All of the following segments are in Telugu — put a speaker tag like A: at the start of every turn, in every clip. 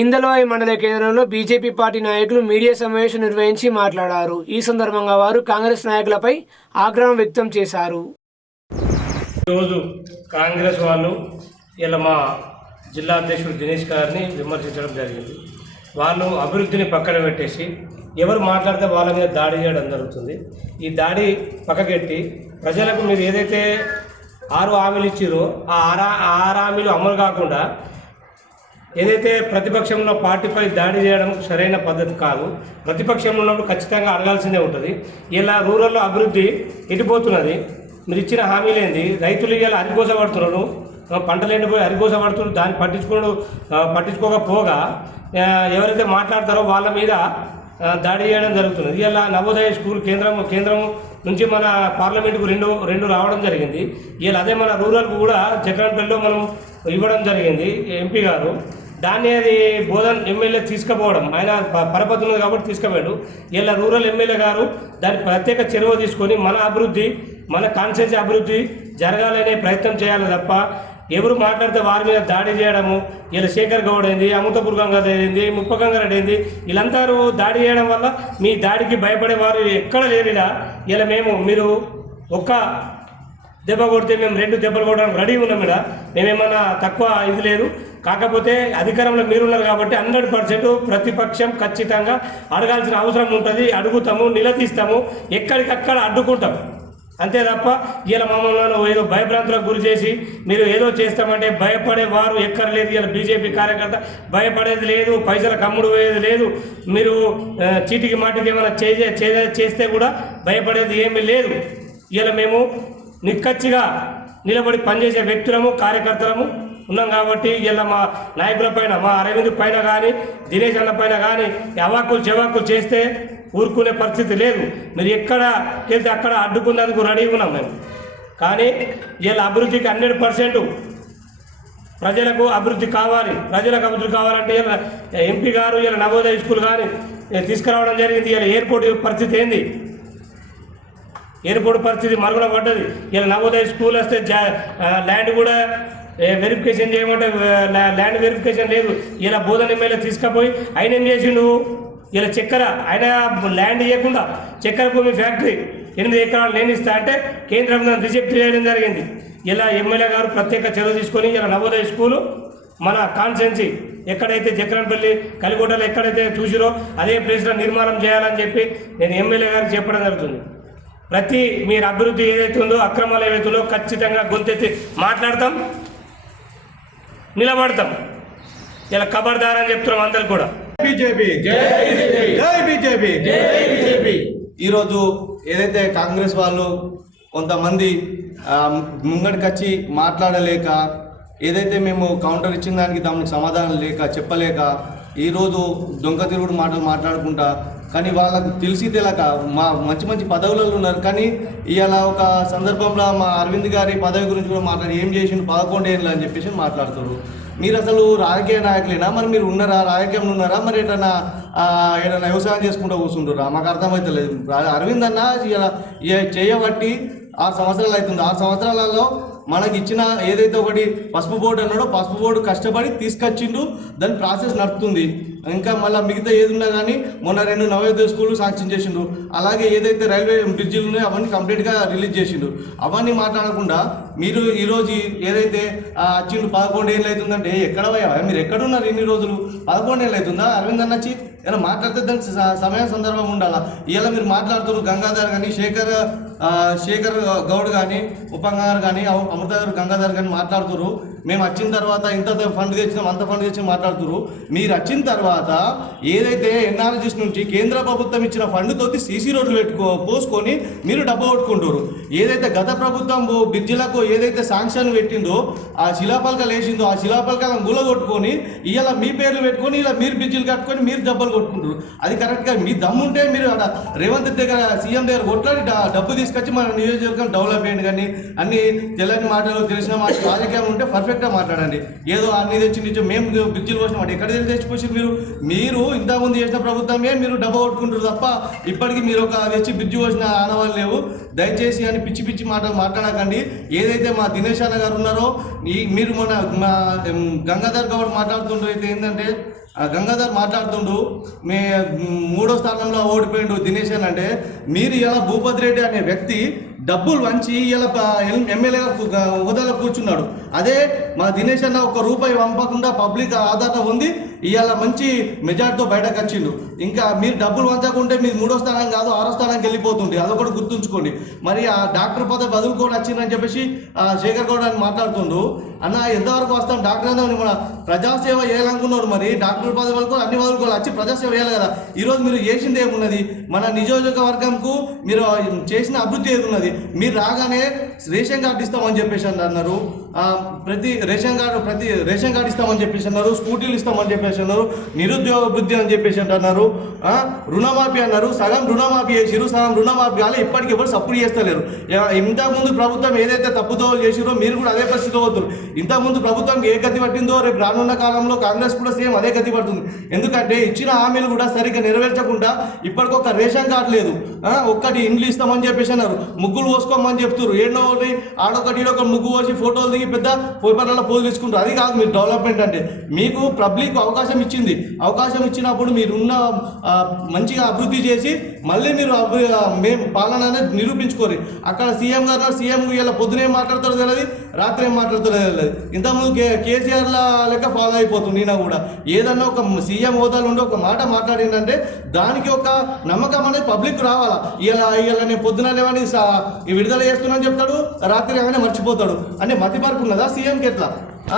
A: ఇందలోయ మండల కేంద్రంలో బీజేపీ పార్టీ నాయకులు మీడియా సమావేశం నిర్వహించి మాట్లాడారు. ఈ సందర్భంగా వారు కాంగ్రెస్ నాయకులపై ఆగ్రహం వ్యక్తం చేశారు.
B: ఈరోజు కాంగ్రెస్ వాళ్ళు ఇలా మా జిల్లా అధ్యక్షుడు దినేష్ గారిని విమర్శించడం జరిగింది. వాళ్ళు అభివృద్ధిని పక్కన పెట్టేసి ఎవరు మాట్లాడితే వాళ్ళ మీద దాడి చేయడం జరుగుతుంది. ఈ దాడి పక్కకెట్టి ప్రజలకు మీరు ఏదైతే ఆరు హామీలు ఇచ్చిరో ఆ ఆరా ఆరు హామీలు అమలు కాకుండా ఏదైతే ప్రతిపక్షంలో పార్టీపై దాడి చేయడం సరైన పద్ధతి కాదు ప్రతిపక్షంలో ఉన్నప్పుడు ఖచ్చితంగా అడగాల్సిందే ఉంటుంది. ఇలా రూరల్లో అభివృద్ధి ఎటుపోతున్నది మీరు ఇచ్చిన హామీలేంది? రైతులు ఇలా అరికోసపడుతున్నారు పంటలు ఎండిపోయి అరికోసపడుతున్నారు దాన్ని పట్టించుకోడు పట్టించుకోకపోగా ఎవరైతే మాట్లాడతారో వాళ్ళ మీద దాడి చేయడం జరుగుతుంది ఇలా నవోదయ స్కూల్ కేంద్రం కేంద్రం నుంచి మన పార్లమెంటుకు రెండు రెండు రావడం జరిగింది. ఇలా అదే మన రూరల్కు కూడా జగన్పల్లిలో మనం ఇవ్వడం జరిగింది. ఎంపీ గారు దాన్ని అది బోధన్ ఎమ్మెల్యే తీసుకుపోవడం. ఆయన పరపతి ఉంది కాబట్టి తీసుకుపోయాడు. ఇలా రూరల్ ఎమ్మెల్యే గారు దాని ప్రత్యేక చొరవ తీసుకొని మన అభివృద్ధి మన కాన్స్టిట్యూన్సీ అభివృద్ధి జరగాలనే ప్రయత్నం చేయాలి తప్ప ఎవరు మాట్లాడితే వారి మీద దాడి చేయడము ఇలా శేఖర్ గౌడ్ అయింది అమృతపూర్ గంగాధర్ అయింది ముప్ప గంగారెడ్డి ఏంది వీళ్ళందరూ దాడి చేయడం వల్ల మీ దాడికి భయపడే వారు ఎక్కడ లేరుగా ఇలా మేము మీరు ఒక్క దెబ్బ కొడితే మేము రెండు దెబ్బలు కొట్టడానికి రెడీ ఉన్నాం ఇక్కడ మేమేమన్నా తక్కువ ఇది లేదు. కాకపోతే అధికారంలో మీరున్నారు కాబట్టి హండ్రెడ్ పర్సెంట్ ప్రతిపక్షం ఖచ్చితంగా అడగాల్సిన అవసరం ఉంటుంది. అడుగుతాము నిలదీస్తాము ఎక్కడికక్కడ అడ్డుకుంటాం అంతే తప్ప ఇలా మమ్మల్ని ఏదో భయభ్రాంతులకు గురి చేసి మీరు ఏదో చేస్తామంటే భయపడే వారు ఎక్కడ లేదు. ఇలా బీజేపీ కార్యకర్త భయపడేది లేదు పైసల కమ్ముడు పోయేది లేదు. మీరు చీటికి మాటికి ఏమైనా చేసే చేసే- చేస్తే కూడా భయపడేది ఏమీ లేదు. ఇలా మేము నిక్కచ్చిగా నిలబడి పనిచేసే వ్యక్తులము కార్యకర్తలము. ఉన్నాం కాబట్టి ఇలా మా నాయకుల పైన మా అరవింద్ పైన కానీ దినేష్ అన్న పైన కానీ అవాకులు చెవాకులు చేస్తే ఊరుకునే పరిస్థితి లేదు. మీరు ఎక్కడ వెళ్తే అక్కడ అడ్డుకున్నందుకు రెడీగా ఉన్నాం మేము. కానీ ఇలా అభివృద్ధికి హండ్రెడ్ పర్సెంట్ ప్రజలకు అభివృద్ధి కావాలి. ప్రజలకు అభివృద్ధి కావాలంటే ఇలా ఎంపీ గారు ఇలా నవోదయ స్కూల్ కానీ తీసుకురావడం జరిగింది. ఇలా ఎయిర్పోర్ట్ పరిస్థితి ఏంది? ఎయిర్పోర్ట్ పరిస్థితి మరుగున పడ్డది. ఇలా నవోదయ స్కూల్ వస్తే జా ల్యాండ్ కూడా వెరిఫికేషన్ చేయమంటే ల్యాండ్ వెరిఫికేషన్ లేదు. ఇలా బోధన ఎమ్మెల్యే తీసుకుపోయి ఆయన ఏం చేసిండు? ఇలా చక్కెర ఆయన ల్యాండ్ ఇవ్వకుండా చక్కెర భూమి ఫ్యాక్టరీ ఎనిమిది ఎకరాలు నేను ఇస్తా అంటే కేంద్రం రిజెక్ట్ చేయడం జరిగింది. ఇలా ఎమ్మెల్యే గారు ప్రత్యేక చర్య తీసుకొని ఇలా నవోదయ స్కూలు మన కాన్సెన్సీ ఎక్కడైతే జక్రంపల్లి కలిగొండలో ఎక్కడైతే చూసిరో అదే ప్లేస్లో నిర్మాణం చేయాలని చెప్పి నేను ఎమ్మెల్యే గారికి చెప్పడం జరుగుతుంది. ప్రతి మీరు అభివృద్ధి ఏదైతే ఉందో అక్రమాలు ఏవైతే ఉందో ఖచ్చితంగా గొంతెత్తి మాట్లాడతాం. నిలబడతాం. ఇలా ఖబర్దార్ అని చెప్తున్నాం అందరికి కూడా.
C: బీజేపీ. జై బీజేపీ. ఈరోజు ఏదైతే కాంగ్రెస్ వాళ్ళు కొంతమంది ఆ, ముంగడికి వచ్చి మాట్లాడలేక ఏదైతే మేము కౌంటర్ ఇచ్చిన దానికి దానికి సమాధానం లేక చెప్పలేక ఈరోజు దొంగ తిరుగుడు మాటలు మాట్లాడుకుంటా కానీ వాళ్ళకు తెలిసి తెలక మా మంచి మంచి పదవులలో ఉన్నారు. కానీ ఇవాళ ఒక సందర్భంలో మా అరవింద్ గారి పదవి గురించి కూడా మాట్లాడి ఏం చేసిండు పదకొండు ఏళ్ళు అని చెప్పేసి మాట్లాడుతారు మీరు అసలు రాజకీయ నాయకులేనా? మరి మీరు ఉన్నారా? రాజకీయంలో ఉన్నారా? మరి ఏదైనా ఏదైనా వ్యవసాయం చేసుకుంటూ కూర్చుంటారా మాకు అర్థమైతే లేదు అరవింద్ అన్న చేయబట్టి ఆరు సంవత్సరాలు అవుతుంది. ఆరు సంవత్సరాలలో మనకి ఇచ్చిన ఏదైతే ఒకటి పసుపు బోర్డు అన్నాడో పసుపు బోర్డు కష్టపడి తీసుకొచ్చిండు. దాని ప్రాసెస్ నడుస్తుంది ఇంకా మళ్ళీ మిగతా ఏది ఉన్నా కానీ మొన్న రెండు నవోదయ స్కూళ్ళు సాంక్షన్ చేసిండు అలాగే ఏదైతే రైల్వే బ్రిడ్జిలు ఉన్నాయో అవన్నీ కంప్లీట్గా రిలీజ్ చేసిండు అవన్నీ మాట్లాడకుండా మీరు ఈరోజు ఏదైతే వచ్చిండు పదకొండు ఏళ్ళు అవుతుందంటే ఎక్కడ పోయావా? మీరు ఎక్కడున్నారు ఇన్ని రోజులు? పదకొండు ఏళ్ళు అవుతుందా? అరవింద్ అన్న వచ్చి ఇలా మాట్లాడితే దానికి సమయ సమయం సందర్భం ఉండాలా? ఇలా మీరు మాట్లాడుతున్నారు గంగాధర్ కానీ శేఖర్ శేఖర్ గౌడ్ కానీ ఉపంగారు కానీ అమృత గారు గంగాధర్ కానీ మాట్లాడుతున్నారు. మేము వచ్చిన తర్వాత ఇంత ఫండ్ తెచ్చినాం అంత ఫండ్ తెచ్చి మాట్లాడుతున్నారు మీరు వచ్చిన తర్వాత ఏదైతే ఎన్ఆర్జీస్ నుంచి కేంద్ర ప్రభుత్వం ఇచ్చిన ఫండ్ తోటి సీసీ రోడ్లు పెట్టుకో పోసుకొని మీరు డబ్బు కొట్టుకుంటారు ఏదైతే గత ప్రభుత్వం బ్రిడ్జిలకు ఏదైతే శాంక్షన్ పెట్టిందో ఆ శిలాపలకలు వేసిందో ఆ శిలాపలకలను గుల కొట్టుకొని ఇలా మీ పేర్లు పెట్టుకొని ఇలా మీరు బ్రిడ్జిలు కట్టుకొని మీరు డబ్బులు కొట్టుకుంటారు అది కరెక్ట్గా మీ దమ్ముంటే మీరు అక్కడ రేవంత్ దగ్గర సీఎం దగ్గర కొట్లాడి డబ్బు తీసుకొచ్చి మన నియోజకవర్గం డెవలప్ చేయండి కానీ అన్ని తెల్లని మాటలు తెలిసిన మాట రాజకీయం ఉంటే పర్ఫెక్ట్గా మాట్లాడండి. ఏదో అన్ని తెచ్చి నిజం మేము బ్రిడ్జిలు పోసినాం అంటే ఎక్కడ తెలిసి మీరు? మీరు ఇంతకుముందు చేసిన ప్రభుత్వమే మీరు డబ్బు కొట్టుకుంటారు తప్ప ఇప్పటికీ మీరు ఒక తెచ్చి బ్రిడ్జి పోసిన ఆనవాళ్ళు లేవు. దయచేసి అని పిచ్చి పిచ్చి మాట మాట్లాడకండి. ఏదైతే మా దినేష్ అన్న గారు ఉన్నారో మీరు మన మా గంగాధర్ గౌడ్ మాట్లాడుతుంటే అయితే ఏంటంటే గంగాధర్ మాట్లాడుతుండు మే మూడో స్థానంలో ఓడిపోయిండు దినేష్ అని అంటే మీరు ఇలా భూపతి రెడ్డి అనే వ్యక్తి డబ్బులు వంచి ఇలా ఎమ్మెల్యేగా హోదాలో కూర్చున్నాడు. అదే మా దినేష్ అన్న ఒక రూపాయి పంపకుండా పబ్లిక్ ఆధారణ ఉంది ఇవాళ మంచి మెజార్టీతో బయటకు వచ్చిండు. ఇంకా మీరు డబ్బులు వంచకుంటే మీరు మూడో స్థానం కాదు ఆరో స్థానానికి వెళ్ళిపోతుంది కూడా గుర్తుంచుకోండి. మరి ఆ డాక్టర్ పదవి బదులుకోవడం వచ్చిందని చెప్పేసి శేఖర్ గౌడ్ అని మాట్లాడుతుండు. అన్న ఎంతవరకు వస్తాం? డాక్టర్ అందామని మన ప్రజాసేవ చేయాలనుకున్నారు మరి. డాక్టర్ పదవి వరకు అన్ని వరకు వచ్చి ప్రజాసేవ చేయాలి కదా. ఈరోజు మీరు చేసింది ఏమున్నది? మన నియోజకవర్గంకు మీరు చేసిన అభివృద్ధి ఏది ఉన్నది? మీరు రాగానే రేషన్ కార్డు ఇస్తామని చెప్పేసి అన్నారు. ప్రతి రేషన్ కార్డు ప్రతి రేషన్ కార్డు ఇస్తామని చెప్పేసి అన్నారు స్కూటీలు ఇస్తామని చెప్పేసి అన్నారు నిరుద్యోగ వృద్ధి అని చెప్పేసి అంటున్నారు రుణమాఫీ అన్నారు సగం రుణమాఫీ చేసిరు సగం రుణమాఫీ కానీ ఇప్పటికి ఎవరు సపోర్ట్ చేస్తలేరు. ఇంతకుముందు ప్రభుత్వం ఏదైతే తప్పుదోలు చేసిరో మీరు కూడా అదే పరిస్థితి అవుతారు ఇంతకుముందు ప్రభుత్వం ఏ గతి పట్టిందో రేపు రానున్న కాలంలో కాంగ్రెస్ కూడా సేమ్ అదే గతి పడుతుంది. ఎందుకంటే ఇచ్చిన హామీలు కూడా సరిగ్గా నెరవేర్చకుండా ఇప్పటికొక రేషన్ కార్డు లేదు. ఒక్కటి ఇండ్లు ఇస్తామని చెప్పేసి అన్నారు. ముగ్గులు పోసుకోమని చెప్తున్నారు ఏడో ఒకటి ఆడొకటి ఈడొకటి ముగ్గు పోసి ఫోటోలు దిగి పెద్ద పేపర్లలో పోజు తీసుకుంటారు అది కాదు మీరు డెవలప్మెంట్ అంటే. మీకు పబ్లిక్ అవకాశం ఇచ్చింది. అవకాశం ఇచ్చినప్పుడు మీరున్న మంచిగా అభివృద్ధి చేసి మళ్ళీ మీరు అభి- మేము పాలన అనేది నిరూపించుకోరు. అక్కడ సీఎం గారు సీఎం ఇలా పొద్దునే మాట్లాడతారు తెలియదు రాత్రి ఏం మాట్లాడతారో ఇంతకుముందు కే కేసీఆర్ లెక్క ఫాలో అయిపోతుంది నేను కూడా. ఏదన్నా ఒక సీఎం హోదాలు ఉండి ఒక మాట మాట్లాడిందంటే దానికి ఒక నమ్మకం అనేది పబ్లిక్ రావాలా? ఇలా ఇలా నేను పొద్దున లేవని విడుదల చేస్తున్నాను చెప్తాడు రాత్రి ఏమైనా మర్చిపోతాడు. అంటే మతి ఉన్నదా సీఎంకి ఎట్లా?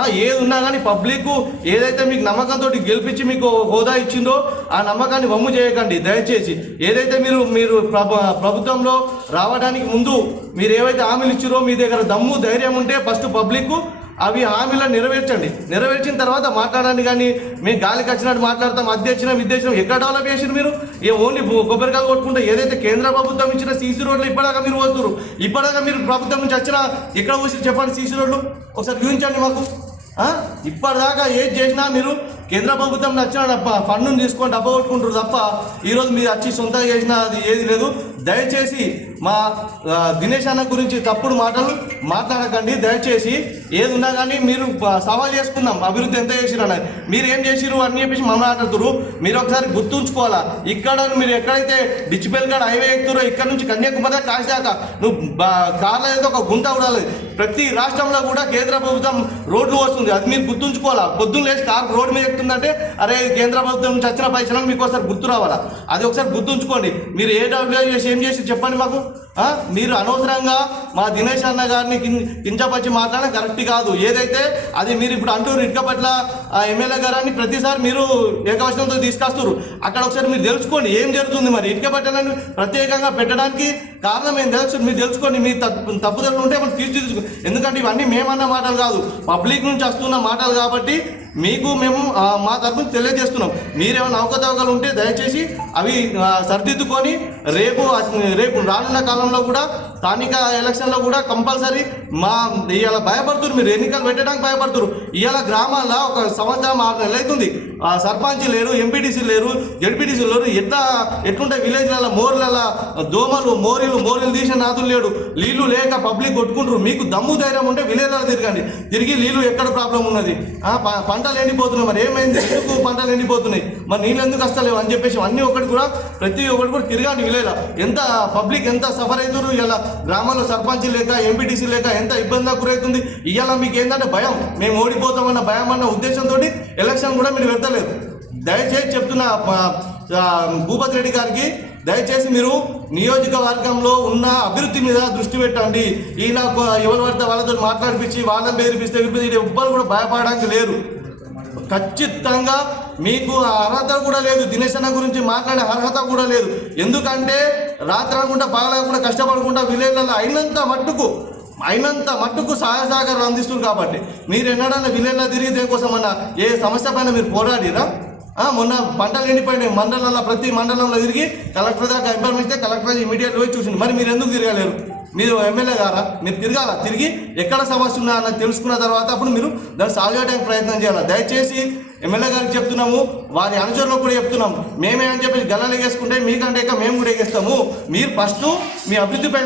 C: ఏది ఉన్నా కానీ పబ్లిక్ ఏదైతే మీకు నమ్మకంతో గెలిపించి మీకు హోదా ఇచ్చిందో ఆ నమ్మకాన్ని వమ్ము చేయకండి. దయచేసి ఏదైతే మీరు మీరు ప్రభ ప్రభుత్వంలో రావడానికి ముందు మీరు ఏవైతే హామీలు ఇచ్చారో మీ దగ్గర దమ్ము ధైర్యం ఉంటే ఫస్ట్ పబ్లిక్ అవి హామీలను నెరవేర్చండి. నెరవేర్చిన తర్వాత మాట్లాడండి కానీ మేము గాలికి వచ్చినట్టు మాట్లాడతాం అధ్యక్షం విద్యక్షం ఎక్కడ డెవలప్ చేసిన మీరు? ఏ ఓన్లీ కొబ్బరికాయలు కొట్టుకుంటే ఏదైతే కేంద్ర ప్రభుత్వం ఇచ్చిన సీసీ రోడ్లు ఇప్పటిదాకా మీరు పోతున్నారు ఇప్పటిదాకా మీరు ప్రభుత్వం నుంచి వచ్చిన ఎక్కడ పోసి చెప్పండి సీసీ రోడ్లు? ఒకసారి చూపించండి మాకు. ఇప్పటిదాకా ఏది చేసినా మీరు కేంద్ర ప్రభుత్వం నచ్చిన డబ్బ- ఫండ్ను తీసుకొని డబ్బా కొట్టుకుంటారు తప్ప ఈరోజు మీరు వచ్చి సొంతంగా చేసిన అది ఏది లేదు. దయచేసి మా దినేష్ అన్న గురించి తప్పుడు మాటలు మాట్లాడకండి దయచేసి. ఏది ఉన్నా కానీ మీరు సవాల్ చేసుకుందాం. అభివృద్ధి ఎంత చేసిరు మీరు ఏం చేసిరు అని చెప్పేసి మమ్మల్ని మాట్లాడుతున్నారు మీరు ఒకసారి గుర్తుంచుకోవాలా? ఇక్కడ మీరు ఎక్కడైతే డిచిపెల్ కాడ హైవే ఎక్కుతురో ఇక్కడ నుంచి కన్యాకుమారి దాకా కాశీ దాకా నువ్వు బా- కార్లో ఏదో ఒక గుంత ఉండాలి ప్రతి రాష్ట్రంలో కూడా కేంద్ర ప్రభుత్వం రోడ్లు వస్తుంది. అది మీరు గుర్తుంచుకోవాలా? పొద్దున్న లేచి కార్ రోడ్డు మీద ఎక్కుతుందంటే అరే కేంద్ర ప్రభుత్వం నుంచి వచ్చిన పైసలు మీకు ఒకసారి గుర్తు రావాలా? అది ఒకసారి గుర్తుంచుకోండి. మీరు ఏ డబ్ల్యూ చేసి ఏం చేసి చెప్పండి మాకు. మీరు అనవసరంగా మా దినేష్ అన్న గారిని కించపరిచి మాట్లాడడం కరెక్ట్ కాదు. ఏదైతే అది మీరు ఇప్పుడు అంటూ ఇటుక పట్ల ఎమ్మెల్యే గారని ప్రతిసారి మీరు ఏకవచనంతో తీసుకొస్తారు అక్కడ ఒకసారి మీరు తెలుసుకోండి ఏం జరుగుతుంది మరి? ఇటుక పట్టణాన్ని ప్రత్యేకంగా పెట్టడానికి కారణం ఏం తెలుసు? మీరు తెలుసుకోండి మీ తప్పు తప్పుదలు ఉంటే మనం తీసుకో ఎందుకంటే ఇవన్నీ మేమన్న మాటలు కాదు. పబ్లిక్ నుంచి వస్తున్న మాటలు కాబట్టి మీకు మేము మా తరఫున తెలియజేస్తున్నాం. మీరేమైనా అవకతవకలు ఉంటే దయచేసి అవి సరిదిద్దుకొని రేపు రేపు రానున్న కాలంలో కూడా స్థానిక ఎలక్షన్లో కూడా కంపల్సరీ మా ఇవాళ భయపడుతున్నారు మీరు. ఎన్నికలు పెట్టడానికి భయపడుతున్నారు ఇవాళ గ్రామాల్లో ఒక సంవత్సరం ఆరు నెలలు అవుతుంది సర్పంచ్ లేరు ఎంపీటీసీ లేరు జడ్పీటీసీ లేరు ఎట్లా ఎట్లుంటే విలేజ్లలో మోర్ల దోమలు మోరీలు మోరీలు తీసిన నాతులు లేడు. నీళ్ళు లేక పబ్లిక్ కొట్టుకుంటారు మీకు దమ్ము ధైర్యం ఉంటే విలేజ్లలో తిరగండి. తిరిగి నీళ్ళు ఎక్కడ ప్రాబ్లం ఉన్నది? పంటలు ఎండిపోతున్నాయి మరి. ఏమైంది? ఎందుకు పంటలు ఎండిపోతున్నాయి మరి నీళ్ళు ఎందుకు వస్తలేవు అని చెప్పేసి అన్ని ఒకటి కూడా ప్రతి ఒక్కటి కూడా తిరగాని విలేజ్ ఎంత పబ్లిక్ ఎంత సఫర్ అవుతారు ఇలా గ్రామాల్లో సర్పంచ్ లేక ఎంపీటీసీ లేక ఎంత ఇబ్బంది గురవుతుంది. ఇవాళ మీకు ఏంటంటే భయం. మేము ఓడిపోతామన్న భయం అన్న ఉద్దేశంతో ఎలక్షన్ కూడా మీరు పెడతలేదు. దయచేసి చెప్తున్నా భూపతి రెడ్డి గారికి దయచేసి మీరు నియోజకవర్గంలో ఉన్న అభివృద్ధి మీద దృష్టి పెట్టండి. ఈయన ఎవరు పడితే వాళ్ళతో మాట్లాడిపించి వాళ్ళని బెదిరిపిస్తే ఎవ్వరు కూడా భయపడడానికి లేరు. ఖచ్చితంగా మీకు ఆ అర్హత కూడా లేదు. దినేష్ అన్న గురించి మాట్లాడే అర్హత కూడా లేదు. ఎందుకంటే రాత్రి అనకుండా పగలకుండా కష్టపడకుండా విలేజ్లలో అయినంత మట్టుకు అయినంత మట్టుకు సహాయ సహకారాలు కాబట్టి. మీరు ఎన్నడన్నా విలేజ్లో తిరిగి దేనికోసమన్నా ఏ సమస్య పైన మీరు పోరాడిరా? మొన్న పంటలు ఎండిపోయినాయి. మండలంలో ప్రతి మండలంలో తిరిగి కలెక్టర్ దాకా ఇన్ఫర్మేషన్ ఇస్తే కలెక్టర్ ఇమీడియట్ పోయి చూసింది మరి మీరు ఎందుకు తిరగలేరు? మీరు ఎమ్మెల్యే గారా? మీరు తిరగాల? తిరిగి ఎక్కడ సమస్య ఉన్నా అన్నది తెలుసుకున్న తర్వాత అప్పుడు మీరు దాన్ని సాల్వ్ చేయడానికి ప్రయత్నం చేయాలి? దయచేసి ఎమ్మెల్యే గారికి చెప్తున్నాము వారి అనుచరులకు కూడా చెప్తున్నాము. మేమే అని చెప్పి గల్లలు ఎగేసుకుంటే మీకంటే ఇక మేము కూడా ఎగేస్తాము మీరు ఫస్ట్ మీ అభివృద్ధి పైన